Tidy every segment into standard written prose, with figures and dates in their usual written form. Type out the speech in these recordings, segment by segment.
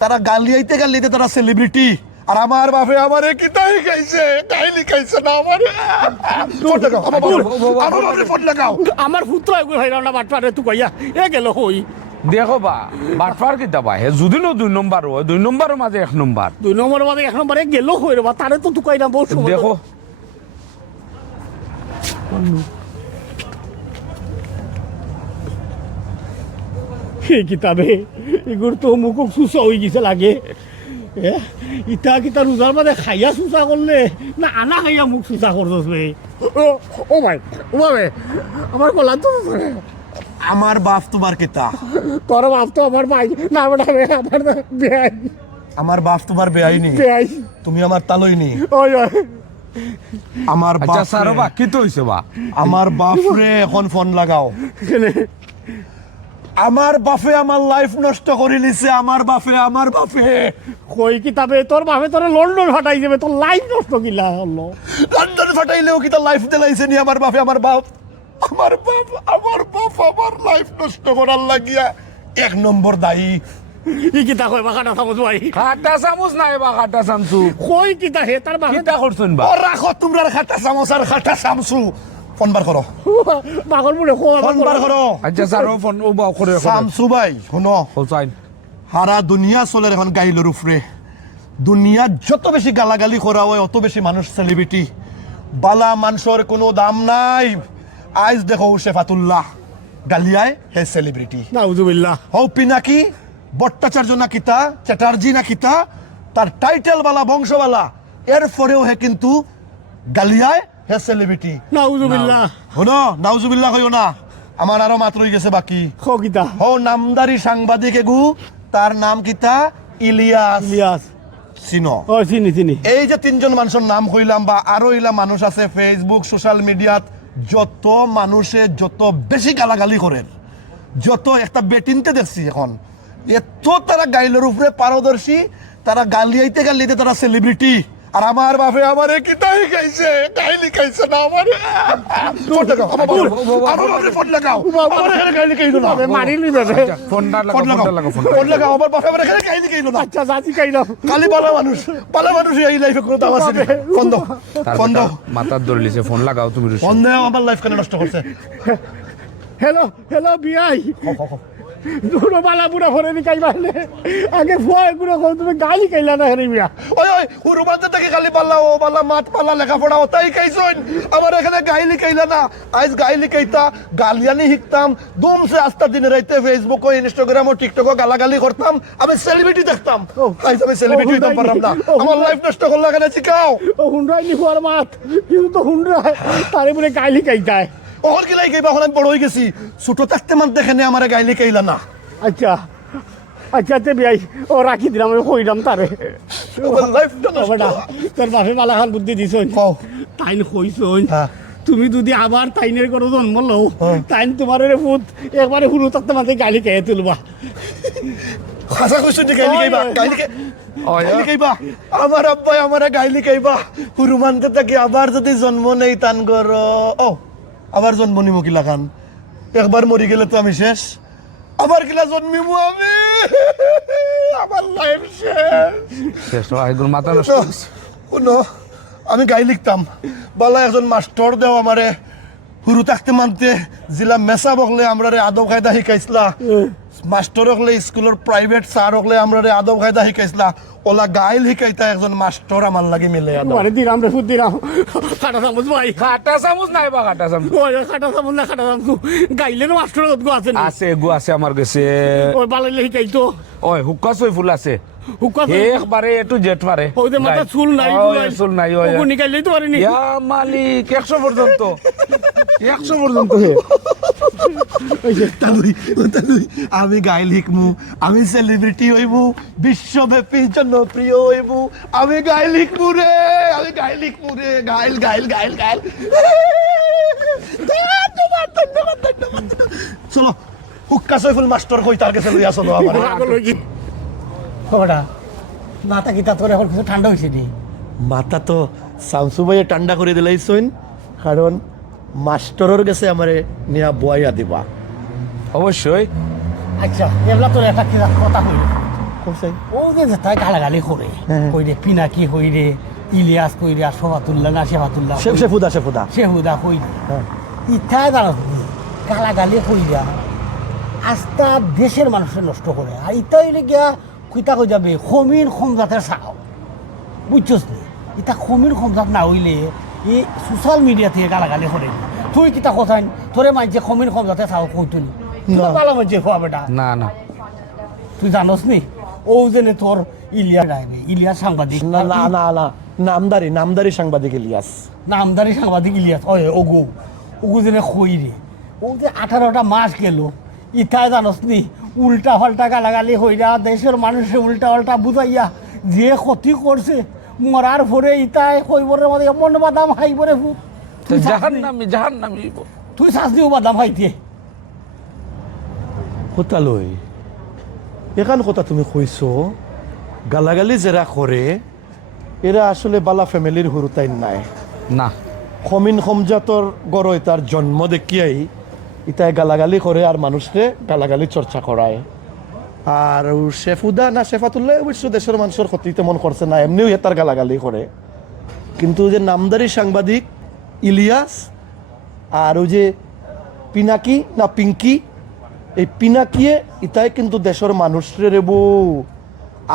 তারা গালিয়াইতে গালিতে তারা সেলিব্রিটি। আর আমার বাপে আমারে কি তাই খাইছে, গাইলি খাইছে না আমারে। ফোন লাগাও আমার বাপে, ফোন লাগাও। আমার পুত্র এগুলো হইলাম না বাটপারে তুই কইয়া এ গেল হই দেখো বা বাটফার কিতা বা হে যদি ন 2 নম্বর হয় 2 নম্বরের মাঝে 1 নম্বর 2 নম্বরের মাঝে 1 নম্বরে গেল হই রে বা তারে তো তুই কইনা বহুত সময় দেখো এই কিতাবে এগুলো তো মুখ সুসা হয়ে গেছে লাগে ইটা কিতা রোজার মাঝে খাইয়া সুসা করলে না আনা খাইয়া মুখ সুসা করছস বে ও ভাই ও ভাই আমার গলা তো আমার বাপ তোমার কেতা? তোর বাপ তো আমার ভাই না বেটা আমার বেয়াই। আমার বাপ তোমার বেআইনি, বেয়াই তুমি আমার তালইনি। ওই ওই আমার আচ্ছা বাপ স্যার বা কি তো হইছে বা আমার বাপ রে এখন ফোন লাগাও। আমার বাপে আমার লাইফ নষ্ট করে নিছে। আমার বাপে কই কিতাবে তোর বাপে তোর লন্ডন ফাটাই যাবে তোর লাইফ নষ্ট কিলা হলো লন্ডন ফাটাইলেও কি তার লাইফ দিলাইছে নি? আমার বাপে আমার বাপ আমার লাইফ নষ্ট করার লাগিয়া 1 নম্বর দায়ী। ই কিতা কই বা কাটা সামুজ ভাই খাটা চামচ নাই বা খাটা চামচু কই কিতা হে তার বাপে কিতা করছুন বা ও রাখো তোমরা খাটা চামচ আর খাটা চামচু। ফোন বার করো, পাগল মুড়ে ফোন বার করো। আচ্ছা স্যার ও ফোন ও বা করে শামসু ভাই শুনো, হোসাইন সারা দুনিয়া চলে এখন গাইলোর উপরে। দুনিয়া যত বেশি গালাগালি করা হয় অত বেশি মানুষ সেলিব্রিটি। বালা মানুষের কোনো দাম নাই। আজ দেখো শেফাতুল্লাহ গালিয়ায় হে সেলিব্রিটি। নাউজুবিল্লাহ হও পিনাকি ভট্টাচার্য না কিতা, চ্যাটার্জি না কিতা, তার টাইটেল বালা বংশবালা, এরপরেও হে কিন্তু গালিয়ায় হে সেলিব্রিটি। নাউজুবিল্লাহ হনো নাউজুবিল্লাহ হইও না, আমার আরো মাত্র রয়ে গেছে বাকি। খো কিতা হও নামদারি সাংবাদিক এগু, তার নাম কিতা ইলিয়াস ইলিয়াস সিনো। ও চিনি চিনি এই যে 3 জন মানুষের নাম কইলাম বা আরো ইলা মানুষ আছে ফেসবুক সোশ্যাল মিডিয়াত, যত মানুষে যত বেশি গালাগালি করেন, যত একটা বেটিনতে দেখছি এখন এত তারা গাইলের উপরে পারদর্শী, তারা গালিয়াইতে গালিতে তারা সেলিব্রিটি। আর আমার বাপে আমারে কি তাই খাইছে, গাইলি খাইছে না আমারে। ফোন লাগাও আমার বাপে, ফোন লাগাও আমার এখানে গাইলি খাইলো না। মারি লিবে ফোনটা ফোন লাগাও লাগাও ফোন লাগাও আমার বাপে আমার এখানে গাইলি খাইলো না। আচ্ছা জাতি কাইলাম কালি বালা মানুষ এই লাইফে কোনো দাম আছে? ফোন দাও ফোন দাও মাথার ধরে লিছে ফোন লাগাও তুমি ফোন দাও, আমার লাইফ কেন নষ্ট করছে? হ্যালো হ্যালো বিআই দুটো বালা বুড়া ফোনে নি কাইবালে আগে ফুয়া গুলো কও তুমি গালি কাইলা না রে মিয়া ওই হুরুমাতে থেকে খালি পাল্লা ও পাল্লা মাঠ পাল্লা লেখাপড়া ও তাই খাইছন। আমার এখানে গাইলি খাইলা না, আজ গাইলি খাইতা গালিয়ানি শিখতাম দুমসে আস্তা দিনে রাইতে ফেসবুক ও ইনস্টাগ্রাম ও টিকটক ও গালাগালি করতাম, আমি সেলিব্রিটি দেখতাম। আজ আমি সেলিব্রিটি হইতাম পারলাম না, আমার লাইফ নষ্ট করলা কেন শিখাও। ও হুন্ডাই নি ফুয়ার মাত কিন্তু তো হুন্ডাই তারে বলে গালি কাইতায়। ওর কি লাই গাইবা, এখন আমি বড় হয়ে গেছি। ছোট থাকতে মান দেখে নে আমার গাইলি খাইলা না। আচ্ছা আচ্ছা তে বিআই ও রাখি দিলাম আমি কইলাম তারে আমার লাইফটা নষ্ট। বেটা তোর বাপে বালাখান বুদ্ধি দিছই কও। তাইন কইছই হ্যাঁ। তুমি যদি আবার তাইনের কোনো জন্ম লও তাইন তোমার রে ভূত একবারে হুরু থাকতে মাঝে গালি খেয়ে তুলবা। খাসা কইছো যে গাইলি খাইবা, গাইলি খাইবা। আমার আব্বাই আমারে গাইলি খাইবা হুরুমানতে থাকি আবার যদি জন্ম নেই তান গর। ও আবার জন্ম নিমু কিলা খান, একবার মরি গেলে তো আমি শেষ, আবার কিলা জন্মিমু আমি, আমার লাইফ শেষ। এগুলো মাথা নষ্ট শুনো, আমি গাই লিখতাম বালা একজন মাস্টার দেও আমারে হুরু থাকতে মানতে জিলা মেসা বকলে আমরা রে আদব কায়দা শিখাইছিলা, মাস্টার হকলে স্কুলের প্রাইভেট স্যার হকলে আমরা রে আদব কায়দা শিখাইছিলা, ওলা গাইল শিখাইতা একজন মাস্টার আমার লাগে মিলে আদব। মানে দিলাম রে ফুট দিলাম কাটা চামচ ভাই খাটা চামচ নাই বা খাটা চামচ ওই কাটা চামচ না কাটা চামচ গাইলের মাস্টার গো আছে না আছে গো আছে আমার কাছে। ওই বালাইলে শিখাইতো ওই হুক্কা সই ফুল আছে হুক্কা একবারে একটু জেট পারে ওই যে মাথা চুল নাই চুল নাই ওই ওগো নিকাইলেই তো পারিনি ইয়া মালিক 100 পর্যন্ত 100 পর্যন্ত হে তালুই আমি গাইল শিখমু, আমি সেলিব্রিটি হইমু, বিশ্বব্যাপী জনপ্রিয় হইমু, আমি গাইল শিখমু রে, আমি গাইল শিখমু রে, গাইল গাইল গাইল গাইল। চলো হুক্কা সইফুল মাস্টার কই তার কাছে লইয়া চলো আমার। খবরটা মাথা কি তার এখন কিছু ঠান্ডা হয়েছে নি মাথা তো শামসু ভাইয়ে ঠান্ডা করে দিলাইছইন, কারণ মাস্টারের কাছে আমারে নিয়া বয়া দিবা। অবশ্যই আচ্ছা এগুলা তোর একটা কি কথা হইল কোথায় ও যে তাই গালাগালি করে হ্যাঁ। কই রে পিনাকি কই রে ইলিয়াস কই রে আর শোভাতুল্লাহ না শেফাতুল্লাহ শেফুদা শেহুদা কই রে হ্যাঁ ইচ্ছাই জানো গালাগালি কইরা আস্থা দেশের মানুষের নষ্ট করে আর ইটা হইলে গিয়া কুইতা কই যাবে খমিন খমজাতের চাও বুঝছস নি ইটা খমিন খমজাত না হইলে এই সোশ্যাল মিডিয়া থেকে গালাগালি করে তুই কিতা কথা তোরে মানছে খমিন খমজাতে চাও কইতুনি না। ভালো মানছে খোয়া বেটা না না তুই জানোস নি ও জেনে তোর ইলিয়াস সাংবাদিক না না না না নামদারি সাংবাদিক ইলিয়াস নামদারি সাংবাদিক ইলিয়াস ওই ওগু ওগু জেনে খই রে ও যে 18টা মাস গেল ইটাই জানোস নি উল্টা পাল্টা গালাগালি হইরা দেশের মানুষে উল্টা পাল্টা বুঝাইয়া যে ক্ষতি করছে মরার পরে ইটাই কইবরের মধ্যে এমন বাদাম খাইবরে ভূত জাহান্নামী তুই শাস্তিও বাদাম খাইতে কোথালই এখান কথা তুমি কইছো গালাগালি যারা করে এরা আসলে বালা ফ্যামিলির হুরুতাই নাই না খমিন খমজাতর গড় তার জন্ম দেখিয়াই ইতাই গালাগালি করে আর মানুষকে গালাগালি চর্চা করায় আর শেফুদা না শেফাতুল্লাহ অবশ্য দেশের মানুষের ক্ষতি তেমন করছে না এমনিও তার গালাগালি করে কিন্তু যে নামদারি সাংবাদিক ইলিয়াস আর ওই যে পিনাকি না পিঙ্কি এই পিনাকিয়ে ইতাই কিন্তু দেশের মানুষের রেবু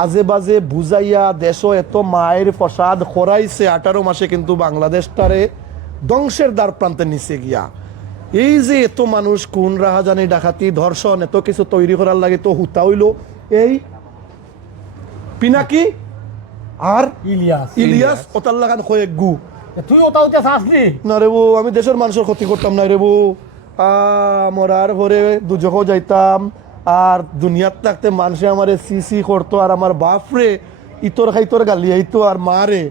আজে বাজে বুঝাইয়া দেশ এত মায়ের ফসাদ খরাইছে 18 মাসে কিন্তু বাংলাদেশটারে ধ্বংসের দ্বার প্রান্তে নিচে গিয়া এই যে এত মানুষ খুন রাহাজানি ডাকাতি ধর্ষণ এত কিছু তৈরি করার লাগে তো হুতা হইল এই পিনাকি আর ইলিয়াস ওতার লাগান কয়েক গু তুই ওটা হইতে শাস্তি না রেবু আমি দেশের মানুষের ক্ষতি করতাম না রেবু মরার পরে দুজকও যাইতাম আর দুনিয়াত থাকতে মানুষে আমার সি করতো আর আমার বাপরে ইতর খাইতর গালি আইতো আর মারে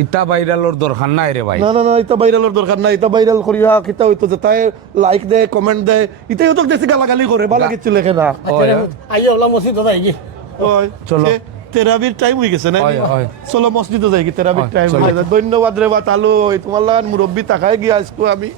ইটা ভাইরালর দরকার নাই রে ভাই না না না ইতা ভাইরালের দরকার নাই ইতা ভাইরাল করিয়া কিতা হইতো যে তাই লাইক দেয় কমেন্ট দেয় ইতাই তো দেশে গালাগালি করে বালা কিছু লেখে না আইয়া ওলা মসজিদ যাই কি ওই চলো। তেরাবির টাইম হয়ে গেছে না হয়, হয়। চলো মসজিদে যাই কি তেরাবির টাইম ধন্যবাদ রে বা তালু তোমার লাগান মুরব্বী তাকায় গিয়া আজকে আমি